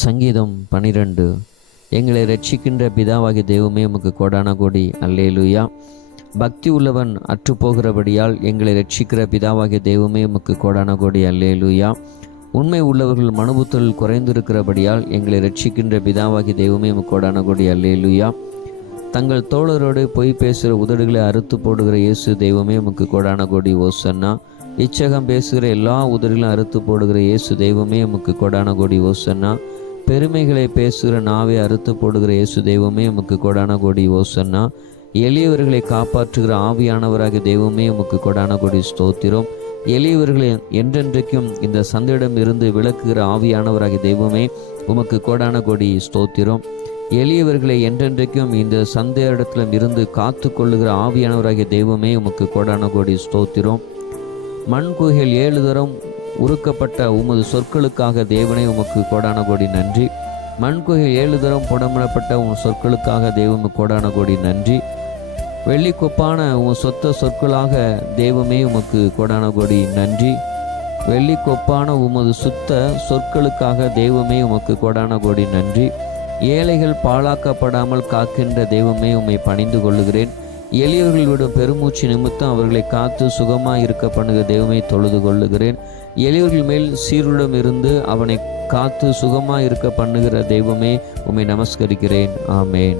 சங்கீதம் 12. எங்களை ரட்சிக்கின்ற பிதாவாகிய தெய்வமே உமக்கு கோடான கோடி அல்லேலூயா. பக்தி உள்ளவன் அற்றுப்போகிறபடியால் எங்களை ரட்சிக்கிற பிதாவாகிய தெய்வமே உமக்கு கோடான கோடி அல்லேலூயா. உண்மை உள்ளவர்கள் மனுபுத்தல் குறைந்திருக்கிறபடியால் எங்களை ரட்சிக்கின்ற பிதாவாகிய தெய்வமே உமக்கு கோடான கோடி அல்லேலூயா. தங்கள் தோழரோடு பொய் பேசுகிற உதடுகளை அறுத்து போடுகிற இயேசு தெய்வமே உமக்கு கோடான கோடி ஓசன்னா. இச்சகம் பேசுகிற எல்லா உதடுகளும் அறுத்து போடுகிற இயேசு தெய்வமே உமக்கு கோடான கோடி ஓசன்னா. பெருமைகளை பேசுகிற நாவை அறுத்து போடுகிற இயேசு தெய்வமே உமக்கு கோடான கோடி ஓசன்னா. எளியவர்களை காப்பாற்றுகிற ஆவியானவராகிய தெய்வமே உமக்கு கோடான கோடி ஸ்தோத்திரம். எளியவர்களை என்றென்றைக்கும் இந்த சந்தையிடம் இருந்து விளக்குகிற ஆவியானவராகிய தெய்வமே உமக்கு கோடான கோடி ஸ்தோத்திரம். எளியவர்களை என்றென்றைக்கும் இந்த சந்தையிடத்திலும் இருந்து காத்து கொள்ளுகிற ஆவியானவராகிய தெய்வமே உமக்கு கோடான கோடி ஸ்தோத்திரம். மண் குகையில் 7 தரம் உருக்கப்பட்ட உமது சொற்களுக்காக தேவனே உமக்கு கோடான கோடி நன்றி. மண் குகையில் 7 தரம் புடமிடப்பட்ட உன் சொற்களுக்காக தெய்வம் கோடான கோடி நன்றி. வெள்ளி கொப்பான உன் சொத்த சொற்களாக தெய்வமே உமக்கு கோடான கோடி நன்றி. வெள்ளி கொப்பான உமது சுத்த சொற்களுக்காக தெய்வமே உமக்கு கோடான கோடி நன்றி. ஏழைகள் பாழாக்கப்படாமல் காக்கின்ற தெய்வமே உம்மை பணிந்து கொள்ளுகிறேன். எளியவர்கள் விடும் பெருமூச்சு நிமித்தம் அவர்களை காத்து சுகமாய் இருக்க பண்ணுகிற தெய்வமே தொழுது கொள்ளுகிறேன். எளியவர்கள் மேல் சீருடம் இருந்து அவனை காத்து சுகமாய் இருக்க பண்ணுகிற தெய்வமே உம்மை நமஸ்கரிக்கிறேன். ஆமேன்.